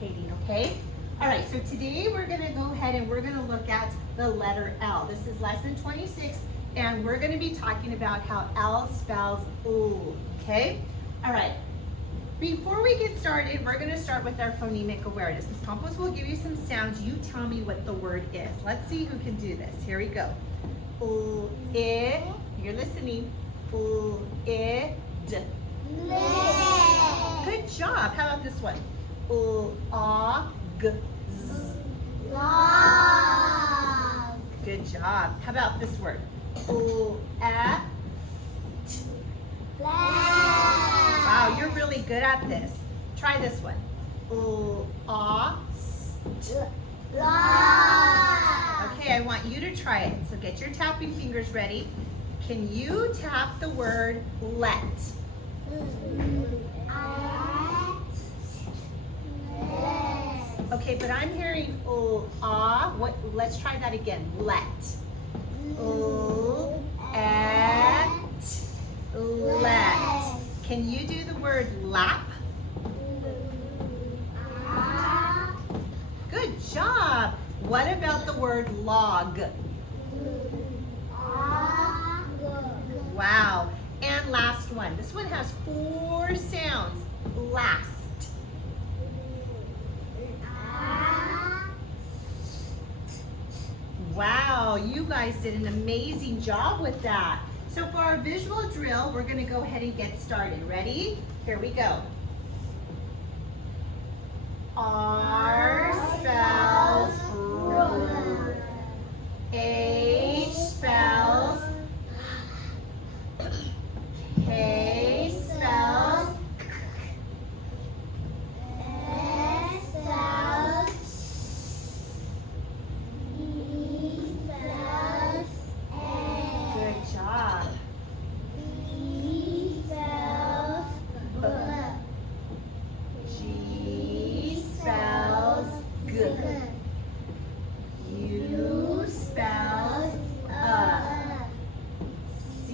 participating, okay? All right, so today we're gonna go ahead and we're gonna look at the letter L. This is lesson 26, and we're gonna be talking about how L spells ooh, okay? All right, before we get started, we're gonna start with our phonemic awareness. Ms. Campos will give you some sounds. You tell me what the word is. Let's see who can do this. Here we go. Ooh, you're listening. Ooh, d. Good job. How about this one? Ooh, g. Log. Good job. How about this word? Ooh, Leg. Wow, you're really good at this. Try this one. Ooh, Log. Okay, I want you to try it. So get your tapping fingers ready. Can you tap the word let? Okay, but I'm hearing ooh, what? Let's try that again. Let. Ooh, let. Can you do the word lap? Good job. What about the word log? Wow. And last one. This one has 4 sounds. Last. Wow, you guys did an amazing job with that. So for our visual drill, we're gonna go ahead and get started. Ready? Here we go. R spells R. H spells K spells Good job. G spells G. U spells C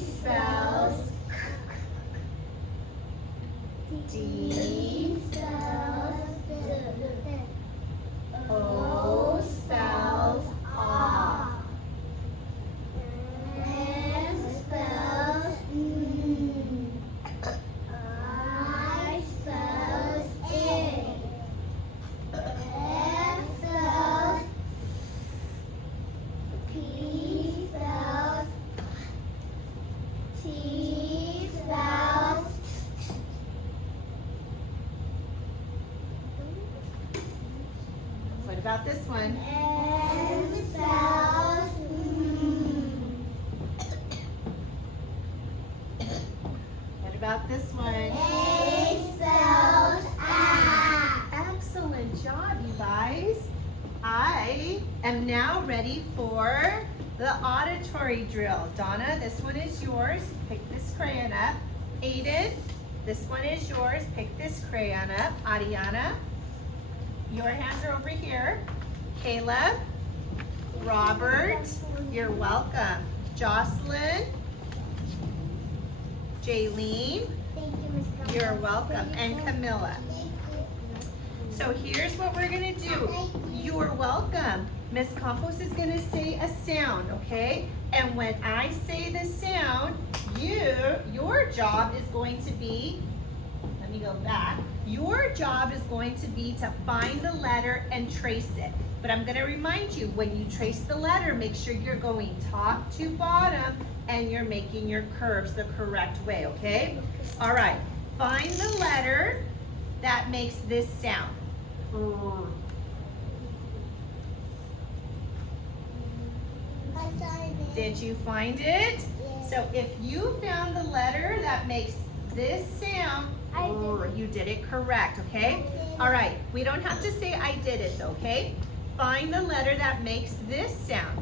spells D. O spells What about this one? What about this one? Excellent job, you guys. I am now ready for the auditory drill. Donna, this one is yours. Pick this crayon up. Aiden, this one is yours. Pick this crayon up. Ariana, your hands are over here. Caleb, Robert, you're welcome. Jocelyn, Jaylene, you're welcome. And Camilla. So here's what we're gonna do. You're welcome. Miss Campos is gonna say a sound, okay? And when I say the sound, your job is going to be, let me go back. Your job is going to be to find the letter and trace it. But I'm gonna remind you, when you trace the letter, make sure you're going top to bottom and you're making your curves the correct way, okay? All right, find the letter that makes this sound. Did you find it? So if you found the letter that makes this sound, you did it correct, okay? All right, we don't have to say I did it, okay? Find the letter that makes this sound.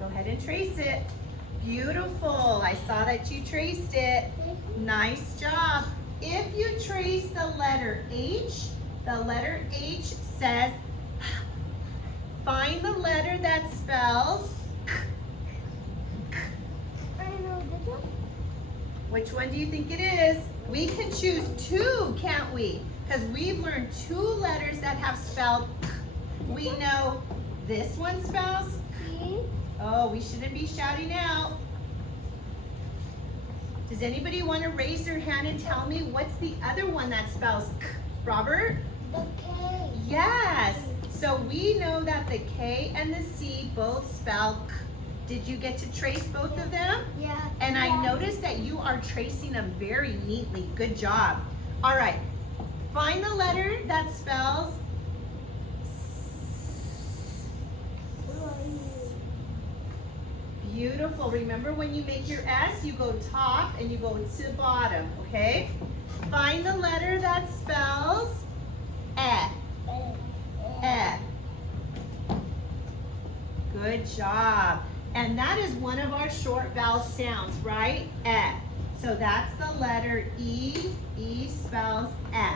Go ahead and trace it. Beautiful, I saw that you traced it. Nice job. If you trace the letter H says, find the letter that spells Which one do you think it is? We can choose two, can't we? Because we've learned two letters that have spelled k. We know this one spells k. Oh, we shouldn't be shouting out. Does anybody want to raise their hand and tell me what's the other one that spells k? Robert? The K. Yes. So we know that the K and the C both spell k. Did you get to trace both of them? Yeah. And I noticed that you are tracing them very neatly. Good job. All right. Find the letter that spells S. Beautiful. Remember when you make your S, you go top and you go to bottom, okay? Find the letter that spells E. E. Good job. And that is one of our short vowel sounds, right? E. So that's the letter E. E spells E.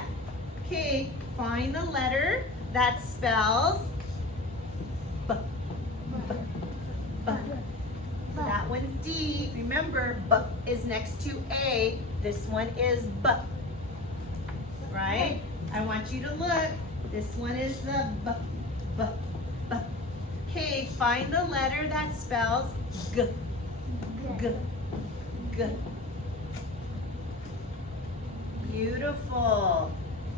Okay, find the letter that spells B. B. B. That one's D. Remember, B is next to A. This one is B. Right? I want you to look. This one is the B. B. B. Okay, find the letter that spells G. G. G. Beautiful.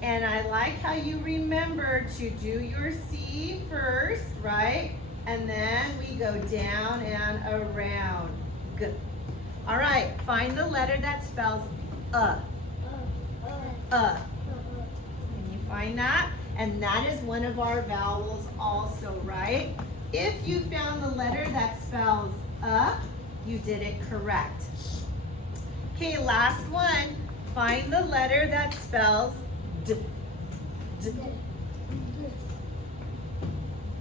And I like how you remember to do your C first, right? And then we go down and around. G. All right, find the letter that spells Can you find that? And that is one of our vowels also, right? If you found the letter that spells you did it correct. Okay, last one. Find the letter that spells D. D.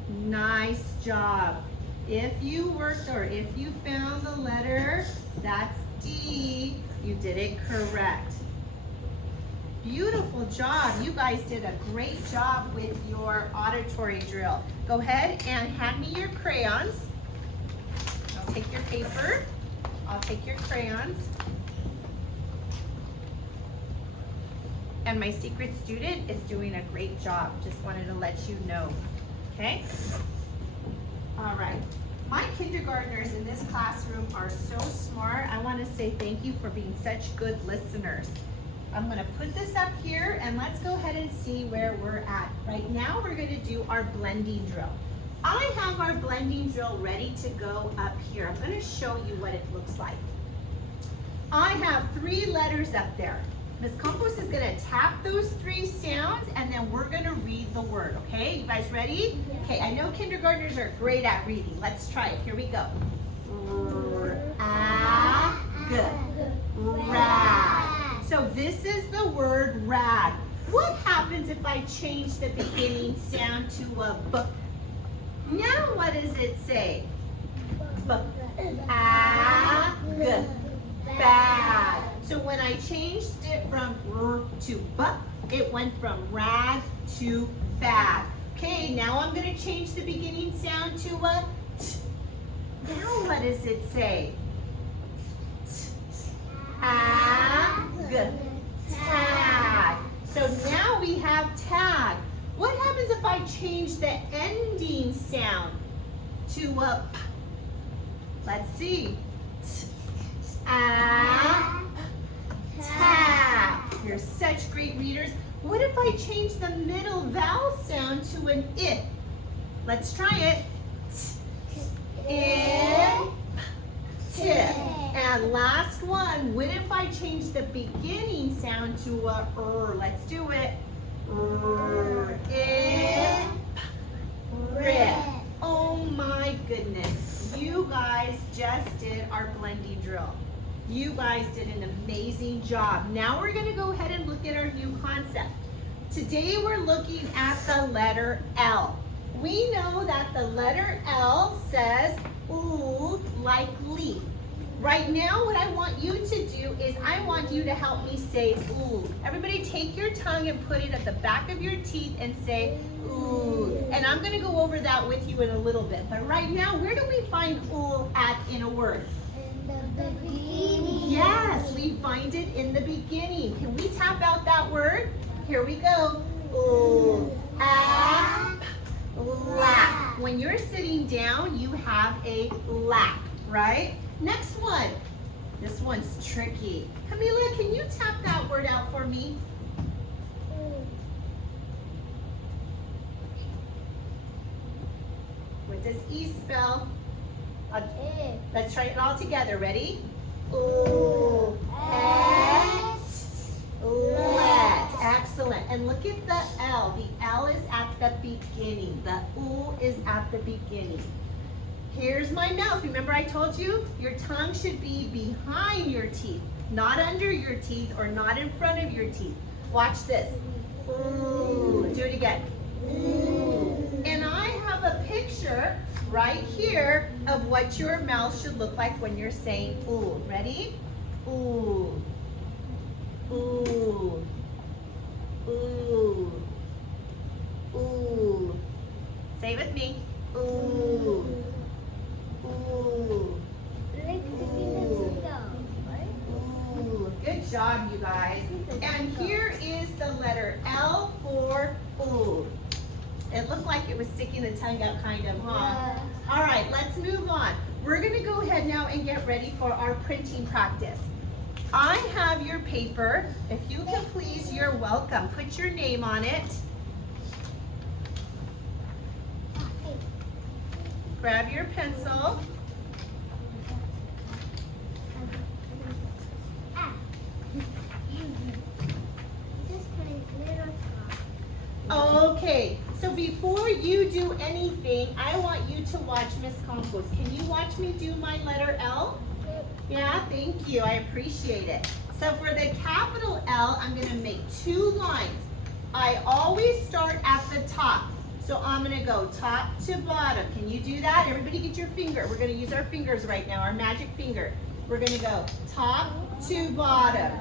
Nice job. If you worked or if you found the letter that's D, you did it correct. Beautiful job. You guys did a great job with your auditory drill. Go ahead and hand me your crayons. I'll take your paper. I'll take your crayons. And my secret student is doing a great job. Just wanted to let you know. Okay? All right. My kindergartners in this classroom are so smart. I want to say thank you for being such good listeners. I'm going to put this up here and let's go ahead and see where we're at. Right now we're going to do our blending drill. I have our blending drill ready to go up here. I'm going to show you what it looks like. I have 3 letters up there. Ms. Campos is going to tap those 3 sounds and then we're going to read the word, okay? You guys ready? Yeah. Okay, I know kindergartners are great at reading. Let's try it. Here we go. Rag. So this is the word rag. What happens if I change the beginning sound to a B? Now what does it say? B. Bag. So when I changed it from R to B, it went from rag to bag. Okay, now I'm going to change the beginning sound to a T. Now what does it say? Tag. So now we have tag. What happens if I change the ending sound to a P? Let's see. Tap. You're such great readers. What if I change the middle vowel sound to an I? Let's try it. Tip. And last one, what if I change the beginning sound to a Let's do it. Rip. Oh my goodness. You guys just did our blending drill. You guys did an amazing job. Now we're going to go ahead and look at our new concept. Today we're looking at the letter L. We know that the letter L says ooh like leaf. Right now what I want you to do is I want you to help me say ooh. Everybody take your tongue and put it at the back of your teeth and say ooh. And I'm going to go over that with you in a little bit. But right now, where do we find ooh at in a word? In the beginning. Yes, we find it in the beginning. Can we tap out that word? Here we go. Ooh, lap. When you're sitting down, you have a lap, right? Next one. This one's tricky. Camila, can you tap that word out for me? What does E spell? Let's try it all together. Ready? Ooh, let. Excellent. And look at the L. The L is at the beginning. The ooh is at the beginning. Here's my mouth. Remember I told you your tongue should be behind your teeth, not under your teeth or not in front of your teeth. Watch this. Ooh. Do it again. Ooh. And I have a picture right here of what your mouth should look like when you're saying ooh. Ready? Ooh. Ooh. Ooh. Ooh. Say it with me. Ooh. Ooh. Ooh. Good job, you guys. And here is the letter L for ooh. It looked like it was sticking the tongue out kind of, huh? All right, let's move on. We're gonna go ahead now and get ready for our printing practice. I have your paper. If you can please, you're welcome. Put your name on it. Grab your pencil. Okay, so before you do anything, I want you to watch Miss Campos. Can you watch me do my letter L? Yeah, thank you. I appreciate it. So for the capital L, I'm going to make 2 lines. I always start at the top. So I'm going to go top to bottom. Can you do that? Everybody get your finger. We're going to use our fingers right now, our magic finger. We're going to go top to bottom.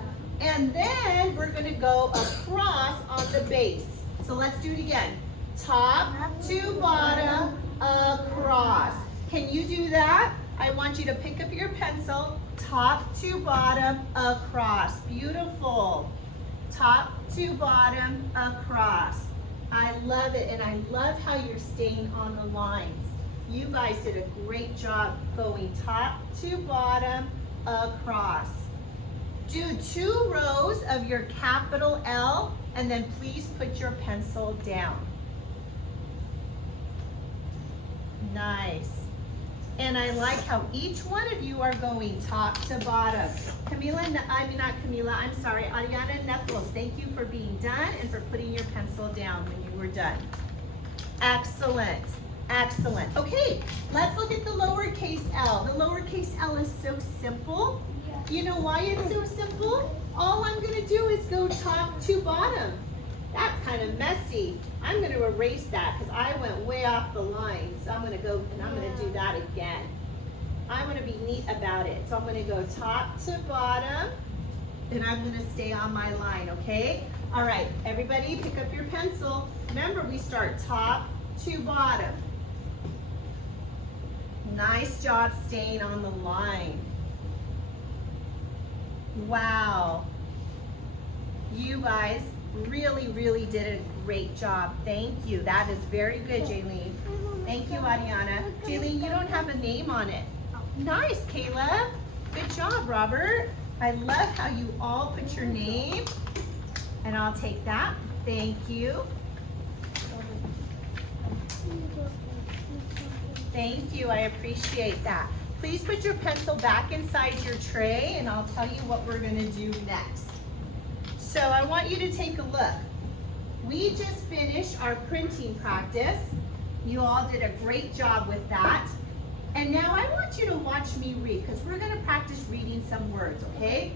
And then we're going to go across on the base. So let's do it again. Top to bottom, across. Can you do that? I want you to pick up your pencil, top to bottom, across. Beautiful. Top to bottom, across. I love it, and I love how you're staying on the lines. You guys did a great job going top to bottom, across. Do 2 rows of your capital L, and then please put your pencil down. Nice. And I like how each one of you are going top to bottom. Ariana Nepos, thank you for being done and for putting your pencil down when you were done. Excellent, excellent. Okay, let's look at the lowercase l. The lowercase l is so simple. You know why it's so simple? All I'm gonna do is go top to bottom. That's kind of messy. I'm going to erase that because I went way off the line. So I'm going to go and I'm going to do that again. I'm going to be neat about it. So I'm going to go top to bottom and I'm going to stay on my line, okay? All right, everybody pick up your pencil. Remember, we start top to bottom. Nice job staying on the line. Wow. You guys really did a great job. Thank you. That is very good, Jaylene. Thank you, Ariana. Jaylene, you don't have a name on it. Nice, Caleb. Good job, Robert. I love how you all put your name. And I'll take that. Thank you. Thank you. I appreciate that. Please put your pencil back inside your tray and I'll tell you what we're going to do next. So I want you to take a look. We just finished our printing practice. You all did a great job with that. And now I want you to watch me read because we're going to practice reading some words, okay?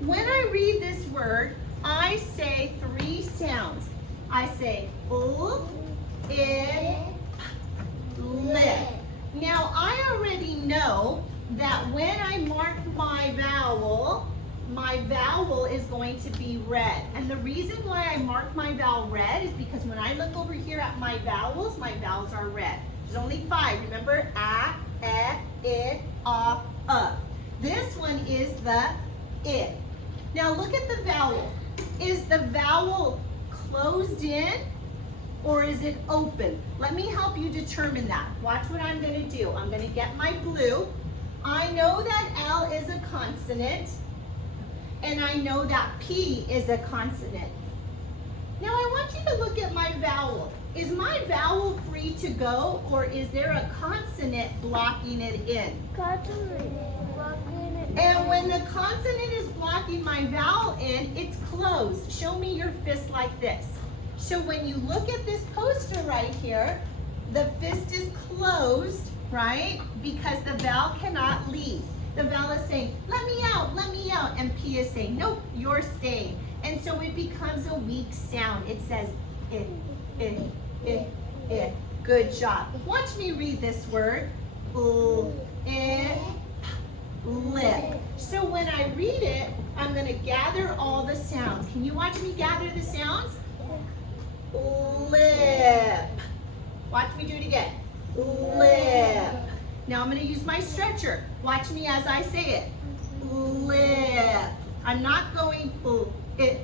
When I read this word, I say 3 sounds. I say l, I, lip. Now I already know that when I mark my vowel is going to be red. And the reason why I mark my vowel red is because when I look over here at my vowels are red. There's only 5. Remember, a, e, I, a. This one is the I. Now look at the vowel. Is the vowel closed in or is it open? Let me help you determine that. Watch what I'm going to do. I'm going to get my blue. I know that L is a consonant, and I know that P is a consonant. Now I want you to look at my vowel. Is my vowel free to go, or is there a consonant blocking it in? Consonant blocking it in. And when the consonant is blocking my vowel in, it's closed. Show me your fist like this. So when you look at this poster right here, the fist is closed, right? Because the vowel cannot leave. The vowel is saying, let me out, and P is saying, nope, you're staying. And so it becomes a weak sound. It says, I. Good job. Watch me read this word. Lip. So when I read it, I'm going to gather all the sounds. Can you watch me gather the sounds? Lip. Watch me do it again. Lip. Now I'm going to use my stretcher. Watch me as I say it. Lip. I'm not going it,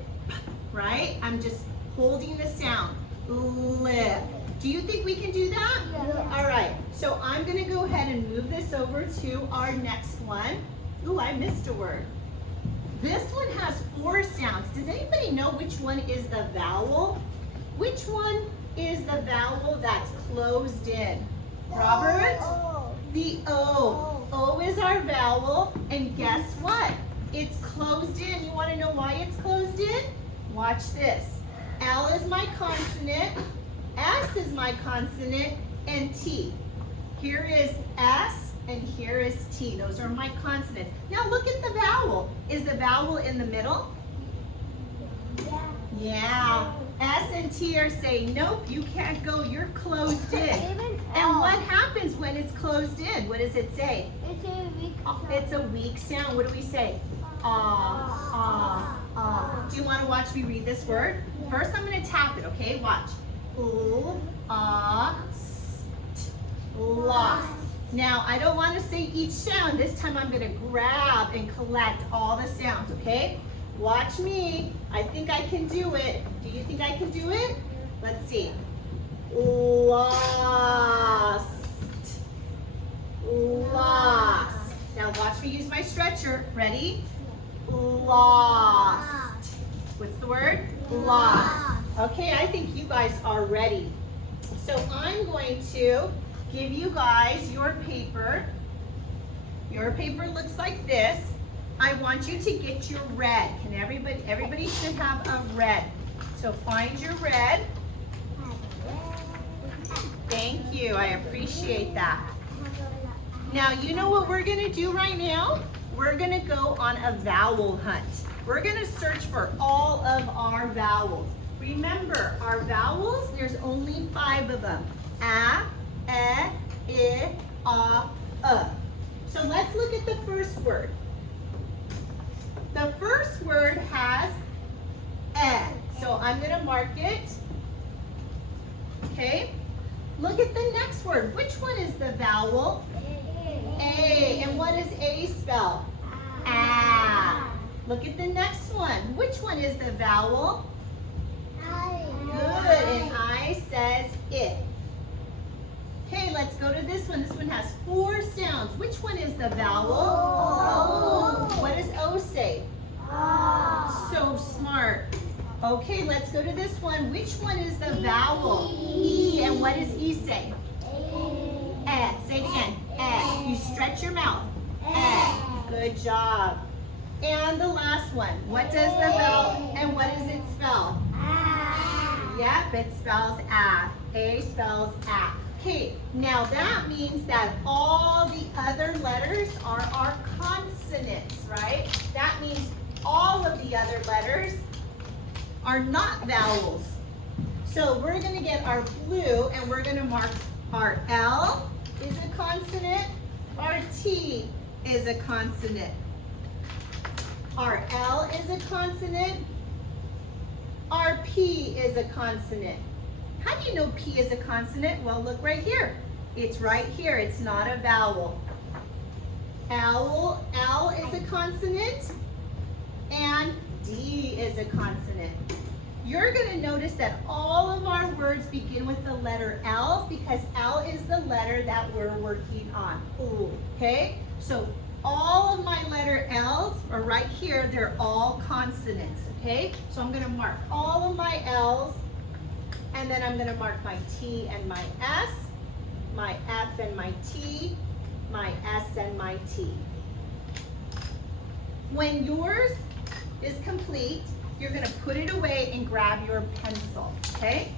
right? I'm just holding the sound. Lip. Do you think we can do that? Yeah. All right. So I'm going to go ahead and move this over to our next one. Ooh, I missed a word. This one has 4 sounds. Does anybody know which one is the vowel? Which one is the vowel that's closed in? Robert? The O. O is our vowel, and guess what? It's closed in. You want to know why it's closed in? Watch this. L is my consonant, S is my consonant, and T. Here is S, and here is T. Those are my consonants. Now look at the vowel. Is the vowel in the middle? Yeah. S and T are saying, nope, you can't go, you're closed in. And what happens when it's closed in? What does it say? It's a weak sound. It's a weak sound. What do we say? Ah, ah, ah. Do you want to watch me read this word? First, I'm going to tap it, okay? Watch. Lost. Now, I don't want to say each sound. This time, I'm going to grab and collect all the sounds, okay? Watch me. I think I can do it. Do you think I can do it? Let's see. Lost. Lost. Now watch me use my stretcher. Ready? Lost. What's the word? Lost. Okay, I think you guys are ready. So I'm going to give you guys your paper. Your paper looks like this. I want you to get your red. Can everybody should have a red. So find your red. Thank you, I appreciate that. Now, you know what we're gonna do right now? We're gonna go on a vowel hunt. We're gonna search for all of our vowels. Remember, our vowels, there's only 5 of them. A, E, I, A. So let's look at the first word. The first word has E. So I'm gonna mark it. Okay. Look at the next word. Which one is the vowel? A. And what does A spell? Ah. Look at the next one. Which one is the vowel? Good. And I says it. Okay, let's go to this one. This one has 4 sounds. Which one is the vowel? O. What does O say? So smart. Okay, let's go to this one. Which one is the vowel? E. And what does E say? Say it again. You stretch your mouth. Good job. And the last one. What does the vowel and what does it spell? Yep, it spells A. A spells A. Okay, now that means that all the other letters are our consonants, right? That means all of the other letters are not vowels. So we're going to get our blue and we're going to mark our L is a consonant, our T is a consonant. Our L is a consonant, our P is a consonant. How do you know P is a consonant? Well, look right here. It's right here. It's not a vowel. L is a consonant. And D is a consonant. You're going to notice that all of our words begin with the letter L because L is the letter that we're working on. Ooh, okay? So all of my letter L's are right here. They're all consonants, okay? So I'm going to mark all of my L's, and then I'm going to mark my T and my S, my F and my T, my S and my T. When yours is complete, you're going to put it away and grab your pencil, okay?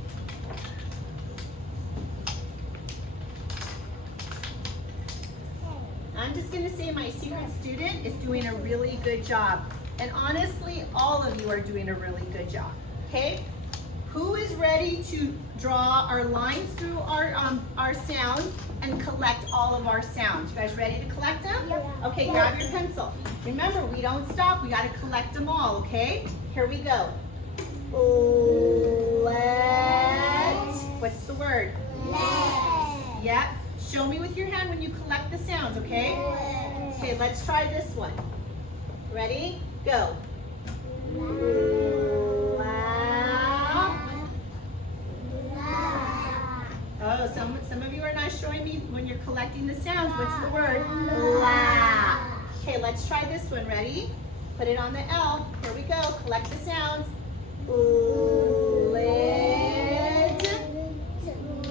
I'm just going to say my secret student is doing a really good job. And honestly, all of you are doing a really good job, okay? Who is ready to draw our lines through our sounds and collect all of our sounds? You guys ready to collect them? Yeah. Okay, grab your pencil. Remember, we don't stop. We got to collect them all, okay? Here we go. Let. What's the word? Let. Yep. Show me with your hand when you collect the sounds, okay? Okay, let's try this one. Ready? Go. Oh, some of you are not showing me when you're collecting the sounds. What's the word? La. Okay, let's try this one. Ready? Put it on the L. Here we go. Collect the sounds. Lid.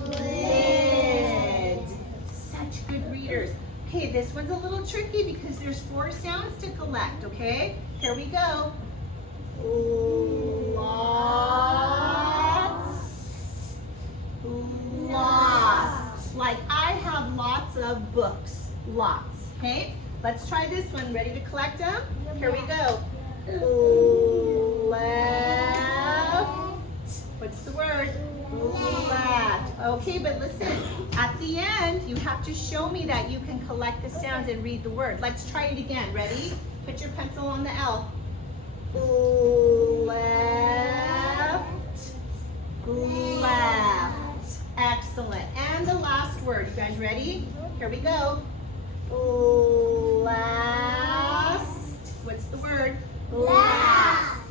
Lid. Such good readers. Okay, this one's a little tricky because there's 4 sounds to collect, okay? Here we go. Lots. Lots. Like I have lots of books. Lots. Okay? Let's try this one. Ready to collect them? Here we go. Left. What's the word? Left. Okay, but listen. At the end, you have to show me that you can collect the sounds and read the word. Let's try it again. Ready? Put your pencil on the L. Left. Left. Excellent. And the last word. You guys ready? Here we go. Last. What's the word? Last.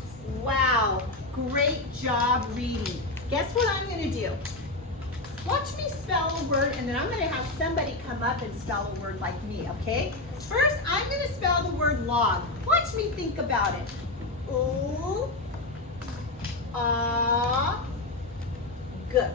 Wow. Great job reading. Guess what I'm going to do? Watch me spell a word, and then I'm going to have somebody come up and spell a word like me, okay? First, I'm going to spell the word log. Watch me think about it. Ooh, ah, good.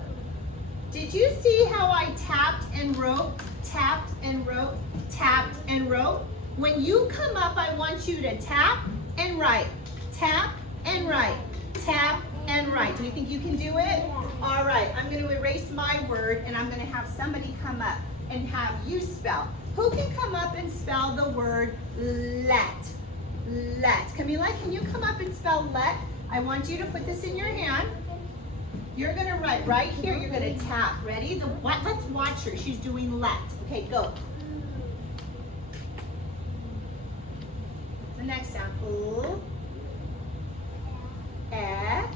Did you see how I tapped and wrote, tapped and wrote, tapped and wrote? When you come up, I want you to tap and write, tap and write, tap and write. Do you think you can do it? All right, I'm going to erase my word, and I'm going to have somebody come up and have you spell. Who can come up and spell the word let? Let. Camila, can you come up and spell let? I want you to put this in your hand. You're going to write right here. You're going to tap. Ready? Let's watch her. She's doing let. Okay, go. What's the next sound? Ooh. Eh.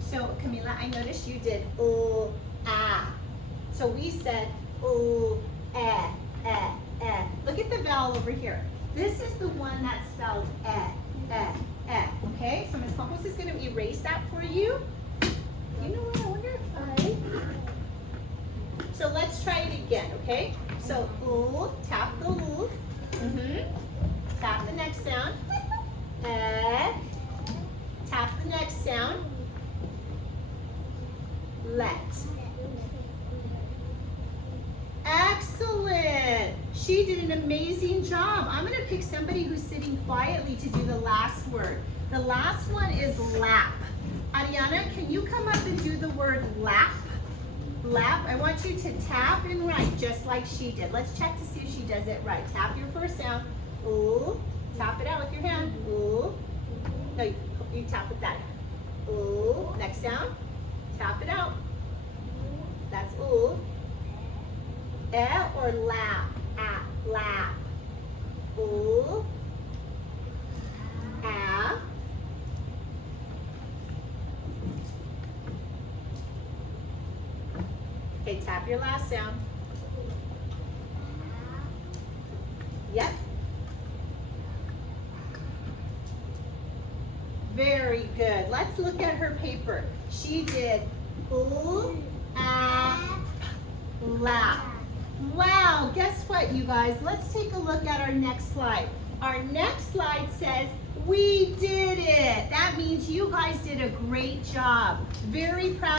So, Camila, I noticed you did ooh, ah. So we said ooh, eh, eh, eh. Look at the vowel over here. This is the one that spells eh, eh, eh. Okay? So Ms. Campos is going to erase that for you. You know what? I wonder if So let's try it again, okay? So ooh, tap the ooh. Tap the next sound. Eh. Tap the next sound. Let. Excellent. She did an amazing job. I'm going to pick somebody who's sitting quietly to do the last word. The last one is lap. Ariana, can you come up and do the word lap? Lap. I want you to tap and write just like she did. Let's check to see if she does it right. Tap your first sound. Ooh. Tap it out with your hand. Ooh. No, you tap with that hand. Ooh. Next sound. Tap it out. That's ooh. Eh or lap? Ah, lap. Ooh. Ah. Okay, tap your last sound. Yep. Very good. Let's look at her paper. She did laugh. Wow, guess what, you guys? Let's take a look at our next slide. Our next slide says, we did it. That means you guys did a great job. Very proud.